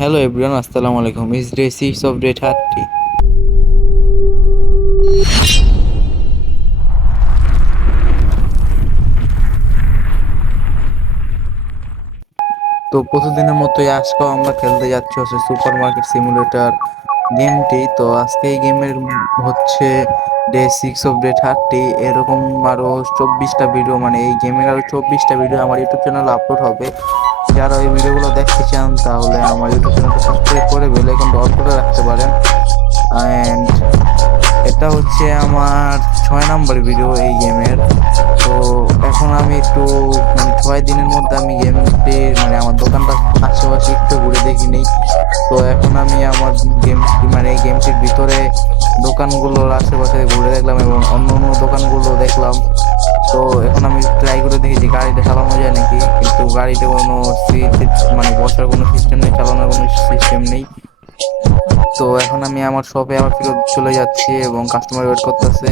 Hello everyone, Assalamu alaikum. It's day 6 of day 30. তো প্রতিদিনের মতোই আজকেও আমরা খেলতে যাচ্ছি হচ্ছে সুপার মার্কেট সিমুলেটর গেমটি। তো আজকে এই গেমের হচ্ছে ডে 6 অফ ডে 30। এরকম আরও 24টা ভিডিও, মানে এই গেমের আরও 24টা ভিডিও আমার ইউটিউব চ্যানেলে আপলোড হবে। যারা এই ভিডিওগুলো দেখতে চান তাহলে আমার ইউটিউব চ্যানেলটা সাবস্ক্রাইব করে বেল আইকনটা অন করে রাখতে পারেন। অ্যান্ড এটা হচ্ছে আমার 6 নম্বর ভিডিও এই গেমের। তো এখন আমি একটু মানে 6 দিনের মধ্যে আমি গেমটি মানে আমার দোকানটা আশেপাশে একটু ঘুরে দেখিনি। তো এখন আমি আমার গেমটি মানে এই গেমটির ভিতরে দোকানগুলোর আশেপাশে ঘুরে দেখলাম এবং অন্য অন্য দোকানগুলো দেখলাম। তো এখন আমি ট্রাই করে দেখি যে গাড়িটা চালানো যায় নাকি, কিন্তু গাড়িতে কোনো সিট মানে বসার কোনো সিস্টেম নেই, চালানোর কোনো সিস্টেম নেই। তো এখন আমি আমার শপে আবার ফেরত চলে যাচ্ছি এবং কাস্টমার ওয়েট করতেছে,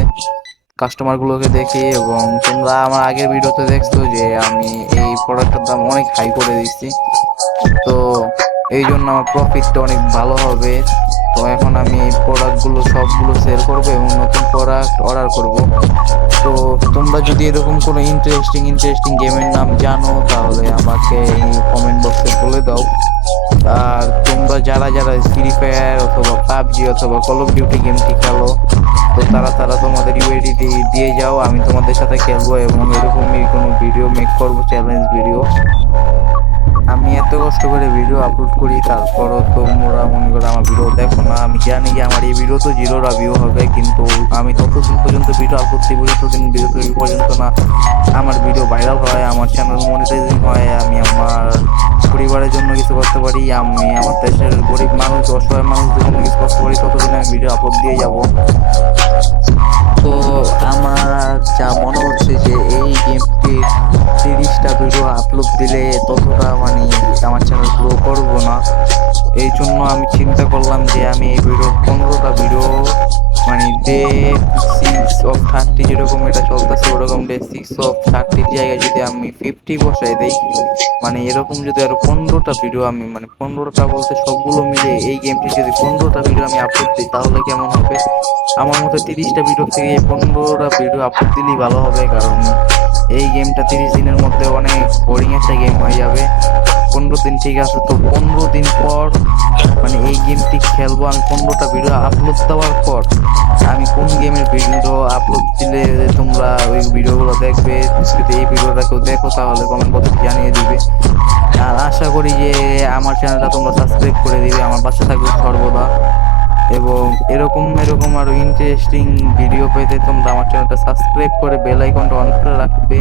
কাস্টমারগুলোকে দেখি। এবং তোমরা আমার আগের ভিডিওতে দেখছো যে আমি এই প্রোডাক্টের দাম অনেক হাই করে দিচ্ছি, তো এই জন্য আমার প্রফিটটা অনেক ভালো হবে। তো এখন আমি এই প্রোডাক্টগুলো সবগুলো সেল করবো এবং নতুন প্রোডাক্ট অর্ডার করব। তো তোমরা যদি এরকম কোনো ইন্টারেস্টিং গেমের নাম জানো তাহলে আমাকে এই কমেন্ট বক্সে বলে দাও। আর তোমরা যারা যারা ফ্রি ফায়ার অথবা পাবজি অথবা কল অফ ডিউটি গেমটি খেলো, তো তারা তোমাদের ইউআইডি দিয়ে যাও, আমি তোমাদের সাথে খেলবো এবং এরকমই কোনো ভিডিও মেক করবো, চ্যালেঞ্জ ভিডিও। আমি এত কষ্ট করে ভিডিও আপলোড করি, তারপরও তোমরা মনে করো আমার ভিডিও দেখো না। আমি জানি যে আমার এই ভিডিও তো 0 ভিউ হবে, কিন্তু আমি ততদিন পর্যন্ত ভিডিও আপলোড দিব যতদিন ভিডিও তৈরি পর্যন্ত না আমার ভিডিও ভাইরাল হয়, আমার চ্যানেল মনিটাইজিং হয়, আমি আমার পরিবারের জন্য কিছু করতে পারি, আমি আমার দেশের গরিব মানুষ অসহায় মানুষদের জন্য কিছু করতে পারি, ততদিন আমি ভিডিও আপলোড দিয়ে যাব। তো আমার যা মনে হচ্ছে যে এই গেমটির 30টা ভিডিও আপলোড দিলে ততটা মানে আমার চ্যানেল গ্রো করবো না। এই জন্য আমি চিন্তা করলাম যে আমি এই ভিডিও 15টা ভিডিও মানে ডে 6 অফ 30 যেরকম এটা চলতেছে ওরকম ডে 6 অফ 30 জায়গায় যদি আমি 50 বসাই দিই, মানে এরকম যদি আরো 15টা ভিডিও আমি মানে 15টা বলতে সবগুলো মিলে এই গেমটি যদি 15টা ভিডিও আমি আপলোড দিই তাহলে কেমন হবে? আমার মতে 30টা ভিডিও থেকে 15টা ভিডিও আপলোড দিলেই ভালো হবে, কারণ এই গেমটা 30 দিনের মধ্যে অনেক বোরিং একটা গেম হয়ে যাবে। 15 দিন ঠিক আছে, তো 15 দিন পর মানে এই গেমটি খেলবো আমি 15টা ভিডিও আপলোড দেওয়ার পর আমি কোন গেমের ভিডিও আপলোড দিলে তোমরা ওই ভিডিওগুলো দেখবে। যদি এই ভিডিওটা কেউ দেখো তাহলে কমেন্ট বক্সে জানিয়ে দিবে। আর আশা করি যে আমার চ্যানেলটা তোমরা সাবস্ক্রাইব করে দিবে, আমার পাশে থাকবে সর্বদা। এবং এরকম আরো ইন্টারেস্টিং ভিডিও পেতে তোমরা আমার চ্যানেলটা সাবস্ক্রাইব করে বেল আইকনটা অন করে রাখবে।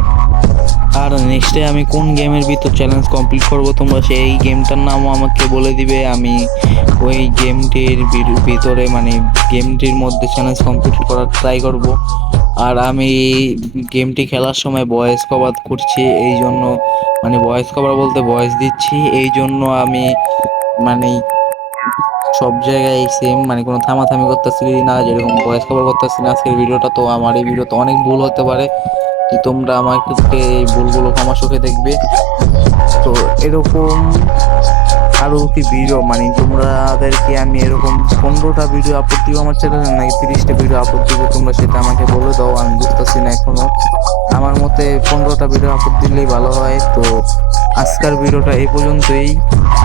আর নেক্সটে আমি কোন গেমের ভিতর চ্যালেঞ্জ কমপ্লিট করব তোমরা সেই গেমটার নামও আমাকে বলে দিবে, আমি ওই গেমটির ভিতরে মানে গেমটির মধ্যে চ্যালেঞ্জ কমপ্লিট করার ট্রাই করব। আর আমি গেমটি খেলার সময় ভয়েস কভার করছি, এই জন্য মানে ভয়েস কভার বলতে ভয়েস দিচ্ছি, এই জন্য আমি মানে সব জায়গায় সেম মানে কোনো থামাথামি করতেছি না, যেরকম ভয়েস কভার করতেছি না আজকের ভিডিওটা। তো আমার এই ভিডিওতে অনেক ভুল হতে পারে, তো তোমরা আমাকে এই ভুলগুলো ক্ষমা সুখে দেখবে। তো এরকম আরো কি ভিডিও মানে তোমাদেরকে আমি এরকম 15টা ভিডিও আপলোড দিব আমার চ্যানেলে নাকি 30টা ভিডিও আপলোড দিব, তোমরা সেটা আমাকে বলে দাও, আমি বুঝতেছি না এখনো। আমার মতে 15টা ভিডিও আপলোড দিলেই ভালো হয়। তো আজকের ভিডিওটা এই পর্যন্তই।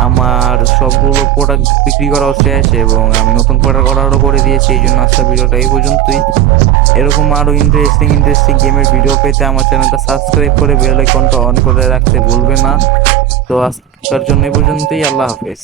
আমার সবগুলো প্রোডাক্ট বিক্রি করাও শেষ এবং আমি নতুন প্রোডাক্ট অর্ডারও করে দিয়েছি, এই জন্য আজকের ভিডিওটা এই পর্যন্তই। এরকম আরো ইন্টারেস্টিং গেমের ভিডিও পেতে আমার চ্যানেলটা সাবস্ক্রাইব করে বেল আইকনটা অন করে রাখতে ভুলবে না। তো আজকের জন্য এই পর্যন্তই। আল্লাহ হাফেজ।